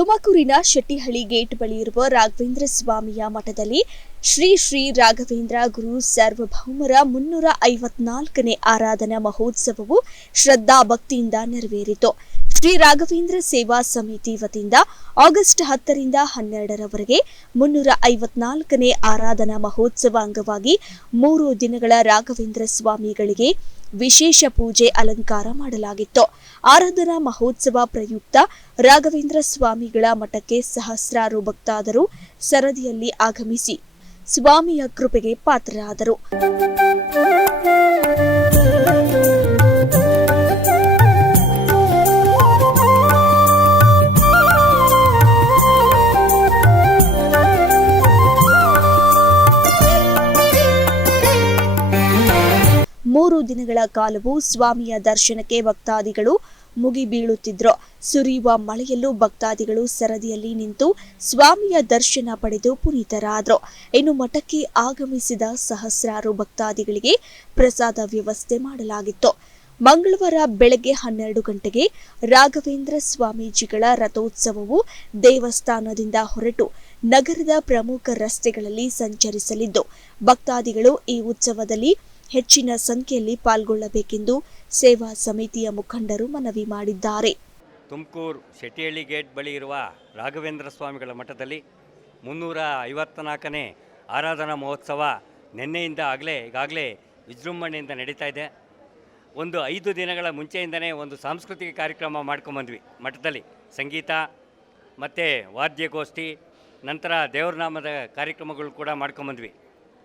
ತುಮಕೂರಿನ ಶೆಟ್ಟಿಹಳ್ಳಿ ಗೇಟ್ ಬಳಿ ಇರುವ ರಾಘವೇಂದ್ರ ಸ್ವಾಮಿಯ ಮಠದಲ್ಲಿ ಶ್ರೀ ಶ್ರೀ ರಾಘವೇಂದ್ರ ಗುರು ಸಾರ್ವಭೌಮರ 354ನೇ ಆರಾಧನಾ ಮಹೋತ್ಸವವು ಶ್ರದ್ಧಾ ಭಕ್ತಿಯಿಂದ ನೆರವೇರಿತು. ಶ್ರೀ ರಾಘವೇಂದ್ರ ಸೇವಾ ಸಮಿತಿ ವತಿಯಿಂದ ಆಗಸ್ಟ್ 10 ರಿಂದ 12 ರವರೆಗೆ 354ನೇ ಆರಾಧನಾ ಮಹೋತ್ಸವ ಅಂಗವಾಗಿ 3 ದಿನಗಳ ರಾಘವೇಂದ್ರ ಸ್ವಾಮಿಗಳಿಗೆ ವಿಶೇಷ ಪೂಜೆ ಅಲಂಕಾರ ಮಾಡಲಾಗಿತ್ತು. ಆರಾಧನಾ ಮಹೋತ್ಸವ ಪ್ರಯುಕ್ತ ರಾಘವೇಂದ್ರ ಸ್ವಾಮಿಗಳ ಮಠಕ್ಕೆ ಸಹಸ್ರಾರು ಭಕ್ತಾದರು ಸರದಿಯಲ್ಲಿ ಆಗಮಿಸಿ ಸ್ವಾಮಿಯ ಕೃಪೆಗೆ ಪಾತ್ರರಾದರು. ಮೂರು ದಿನಗಳ ಕಾಲವೂ ಸ್ವಾಮಿಯ ದರ್ಶನಕ್ಕೆ ಭಕ್ತಾದಿಗಳು ಮುಗಿಬೀಳುತ್ತಿದ್ದರು. ಸುರಿಯುವ ಮಳೆಯಲ್ಲೂ ಭಕ್ತಾದಿಗಳು ಸರದಿಯಲ್ಲಿ ನಿಂತು ಸ್ವಾಮಿಯ ದರ್ಶನ ಪಡೆದು ಪುನೀತರಾದರು. ಇನ್ನು ಮಠಕ್ಕೆ ಆಗಮಿಸಿದ ಸಹಸ್ರಾರು ಭಕ್ತಾದಿಗಳಿಗೆ ಪ್ರಸಾದ ವ್ಯವಸ್ಥೆ ಮಾಡಲಾಗಿತ್ತು. ಮಂಗಳವಾರ ಬೆಳಗ್ಗೆ 12 ಗಂಟೆಗೆ ರಾಘವೇಂದ್ರ ಸ್ವಾಮೀಜಿಗಳ ರಥೋತ್ಸವವು ದೇವಸ್ಥಾನದಿಂದ ಹೊರಟು ನಗರದ ಪ್ರಮುಖ ರಸ್ತೆಗಳಲ್ಲಿ ಸಂಚರಿಸಲಿದ್ದು, ಭಕ್ತಾದಿಗಳು ಈ ಉತ್ಸವದಲ್ಲಿ ಹೆಚ್ಚಿನ ಸಂಖ್ಯೆಯಲ್ಲಿ ಪಾಲ್ಗೊಳ್ಳಬೇಕೆಂದು ಸೇವಾ ಸಮಿತಿಯ ಮುಖಂಡರು ಮನವಿ ಮಾಡಿದ್ದಾರೆ. ತುಮಕೂರು ಶೆಟ್ಟಿಹಳ್ಳಿ ಗೇಟ್ ಬಳಿ ಇರುವ ರಾಘವೇಂದ್ರ ಸ್ವಾಮಿಗಳ ಮಠದಲ್ಲಿ 354ನೇ ಆರಾಧನಾ ಮಹೋತ್ಸವ ನಿನ್ನೆಯಿಂದ ಈಗಾಗಲೇ ವಿಜೃಂಭಣೆಯಿಂದ ನಡೀತಾ ಇದೆ. ಒಂದು 5 ದಿನಗಳ ಮುಂಚೆಯಿಂದನೇ ಒಂದು ಸಾಂಸ್ಕೃತಿಕ ಕಾರ್ಯಕ್ರಮ ಮಾಡ್ಕೊಂಬಂದ್ವಿ. ಮಠದಲ್ಲಿ ಸಂಗೀತ ಮತ್ತು ವಾದ್ಯಗೋಷ್ಠಿ, ನಂತರ ದೇವ್ರನಾಮದ ಕಾರ್ಯಕ್ರಮಗಳು ಕೂಡ ಮಾಡ್ಕೊಂಬಂದ್ವಿ.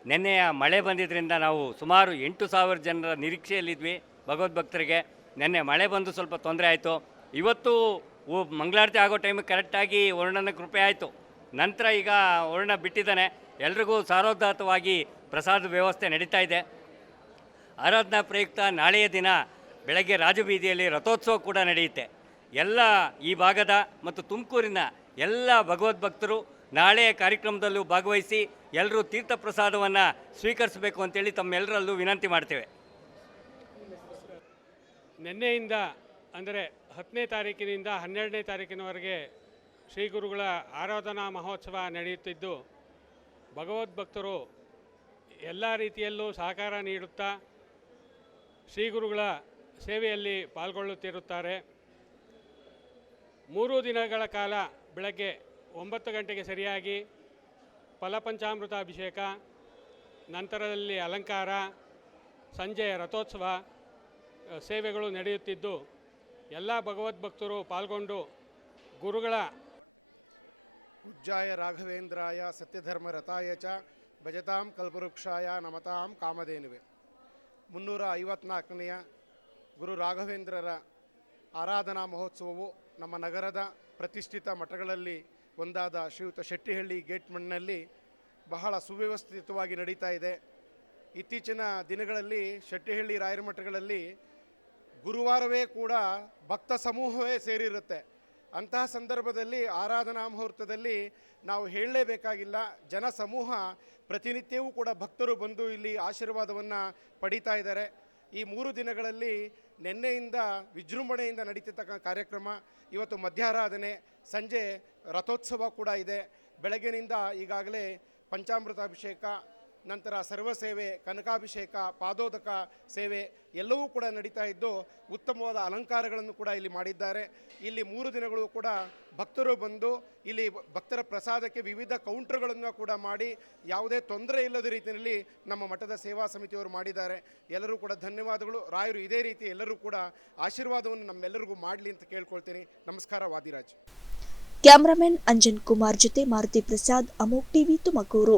ನಿನ್ನೆಯ ಮಳೆ ಬಂದಿದ್ದರಿಂದ ನಾವು ಸುಮಾರು 8,000 ಜನರ ನಿರೀಕ್ಷೆಯಲ್ಲಿದ್ವಿ. ಭಗವದ್ಭಕ್ತರಿಗೆ ನಿನ್ನೆ ಮಳೆ ಬಂದು ಸ್ವಲ್ಪ ತೊಂದರೆ ಆಯಿತು. ಇವತ್ತು ಮಂಗಳಾರತಿ ಆಗೋ ಟೈಮಿಗೆ ಕರೆಕ್ಟಾಗಿ ವರ್ಣನ ಕೃಪೆ ಆಯಿತು. ನಂತರ ಈಗ ವರ್ಣ ಬಿಟ್ಟಿದ್ದಾನೆ. ಎಲ್ರಿಗೂ ಸಾರೋದಾತವಾಗಿ ಪ್ರಸಾದ ವ್ಯವಸ್ಥೆ ನಡೀತಾ ಇದೆ. ಆರಾಧನಾ ಪ್ರಯುಕ್ತ ನಾಳೆಯ ದಿನ ಬೆಳಗ್ಗೆ ರಾಜಬೀದಿಯಲ್ಲಿ ರಥೋತ್ಸವ ಕೂಡ ನಡೆಯುತ್ತೆ. ಎಲ್ಲ ಈ ಭಾಗದ ಮತ್ತು ತುಮಕೂರಿನ ಎಲ್ಲ ಭಗವದ್ಭಕ್ತರು ನಾಳೆಯ ಕಾರ್ಯಕ್ರಮದಲ್ಲೂ ಭಾಗವಹಿಸಿ ಎಲ್ಲರೂ ತೀರ್ಥ ಪ್ರಸಾದವನ್ನು ಸ್ವೀಕರಿಸಬೇಕು ಅಂತೇಳಿ ತಮ್ಮೆಲ್ಲರಲ್ಲೂ ವಿನಂತಿ ಮಾಡ್ತೇವೆ. ನಿನ್ನೆಯಿಂದ ಅಂದರೆ 10ನೇ ತಾರೀಕಿನಿಂದ 12ನೇ ತಾರೀಕಿನವರೆಗೆ ಶ್ರೀ ಗುರುಗಳ ಆರಾಧನಾ ಮಹೋತ್ಸವ ನಡೆಯುತ್ತಿದ್ದು, ಭಗವದ್ಭಕ್ತರು ಎಲ್ಲ ರೀತಿಯಲ್ಲೂ ಸಹಕಾರ ನೀಡುತ್ತಾ ಶ್ರೀ ಗುರುಗಳ ಸೇವೆಯಲ್ಲಿ ಪಾಲ್ಗೊಳ್ಳುತ್ತಿರುತ್ತಾರೆ. 3 ದಿನಗಳ ಕಾಲ ಬೆಳಗ್ಗೆ 9 ಗಂಟೆಗೆ ಸರಿಯಾಗಿ ಫಲಪಂಚಾಮೃತ ಅಭಿಷೇಕ, ನಂತರದಲ್ಲಿ ಅಲಂಕಾರ, ಸಂಜೆ ರಥೋತ್ಸವ ಸೇವೆಗಳು ನಡೆಯುತ್ತಿದ್ದು, ಎಲ್ಲ ಭಗವದ್ಭಕ್ತರು ಪಾಲ್ಗೊಂಡು ಗುರುಗಳ ಉಜ್ಜಾಯ ರಾಘವೇಂದ್ರಾಯ ಸತ್ಯಧರ್ಮ ರಥಾಯ ಚ ಭಜತಾಂ ಕಲ್ಪವೃಕ್ಷಾಯ ನಮತಾಂ ಕಾಮಧೇನುವೆ. 354ನೆಯ ಗುರು ರಾಘವೇಂದ್ರರ ಆರಾಧನಾ ಮಹೋತ್ಸವವು ನಮ್ಮ ನಗರದ ಪ್ರತಿಷ್ಠಿತ ಮಠಗಳಲ್ಲಿ ಒಂದಾದ ಶ್ರೀಯುತ ಶೆಟ್ಟಿಹಳ್ಳಿ ಗೇಟ್ ಮಣ್ಣಿನಲ್ಲಿ ಬಹಳ ಸುವ್ಯವಸ್ಥಿತವಾಗಿ ನಡೀತಾ ಇದೆ. ಇತ್ತೀಚಿನ ದಿನಗಳಲ್ಲಿ ಶೆಟ್ಟಿಹಳ್ಳಿ ರಾಯರ ಮಠಗಳಲ್ಲಿ ಗುರುವಾರವೇ ಕೂಡ ಭಕ್ತ ಸಮೂಹವೇ ಸೇರಿರುತ್ತೆ. ಅಂತಹ ಸಂದರ್ಭದಲ್ಲಿ ಆರಾಧನಾ ಮುಹೂರ್ತದಲ್ಲಿ ನಾವು ಹೇಳಲೇಬೇಕಾಗಿಲ್ಲ, ಜನ ಸಮೂಹ ಪ್ರತಿನಿತ್ಯವೂ ಕೂಡ ಭಕ್ತರು ಬಂದು ಇಲ್ಲಿ ಆಶೀರ್ವಾದವನ್ನು ಪಡೀತಾ ಇದ್ದಾರೆ. ಈ 3 ದಿನಗಳಲ್ಲಿ ನಿನ್ನೆಯಿಂದ ವಿಜೃಂಭಣೆಯಿಂದ ನಡೀತಿರ್ತಕ್ಕ ಕಾರ್ಯಕ್ರಮ, ಇವತ್ತು ಮಧ್ಯಾರಾಧನೆ, ಸಂಜೆ ರಥೋತ್ಸವ ಕೂಡ ಇದೆ. ಬೆಳಗ್ಗಿನಿಂದ ಈಗಾಗಲೇ ಪಂಚಾಮೃತಾಭಿಷೇಕ, ನಂತರ ಸರ್ವಸೇವೆ, ಕನಕಾಭಿಷೇಕ, ಪಾದೋದಕ ಸೇವೆ ಎಲ್ಲವೂ ಕೂಡ ನಡೀತಾ ಇದ್ದು, ಉತ್ತಮವಾದ ಅಲಂಕಾರಗಳನ್ನು ಕೂಡ ಇಲ್ಲಿ ಮಾಡಿದ್ದಾರೆ. ಇಲ್ಲಿ 3 ದಿನಗಳು ಕೂಡ ಭಕ್ತರು ಬಂದು ಇಲ್ಲಿ ಭಕ್ತರ ಪ್ರಸಾದಕ್ಕೆ ವಿವಿಧ ಕೌಂಟರ್ಗಳನ್ನು ಕೂಡ ಮಾಡಿ ಯಾವುದೇ ತೊಂದರೆ ಇಲ್ಲದ ರೀತಿಯಲ್ಲಿ ನಮ್ಮ ಮಠದ ಸೇವಾ ಸಮಿತಿಯವರು ಮಾಡಿದ್ದಾರೆ. ಎಲ್ಲರೂ ಕೂಡ ಧನ್ಯವಾದಗಳು. ರಾಯರು ಇದೇ ರೀತಿ ಎಲ್ಲರೂ ಕೂಡ ಆಶೀರ್ವಾದವನ್ನು ನಮ್ಮೆಲ್ಲರಿಗೂ ಮಾಡಲಿ ಅಂತ ಕೇಳ್ಕೊಳ್ತೀನಿ. ನಮಸ್ಕಾರ. ವಾದಿರಾಜ್. ಕ್ಯಾಮರಾಮನ್ ಅಂಜನ್ ಕುಮಾರ್ ಜೊತೆ ಮಾರುತಿ ಪ್ರಸಾದ್, ಅಮೋಕ್ ಟಿವಿ, ತುಮಕೂರು.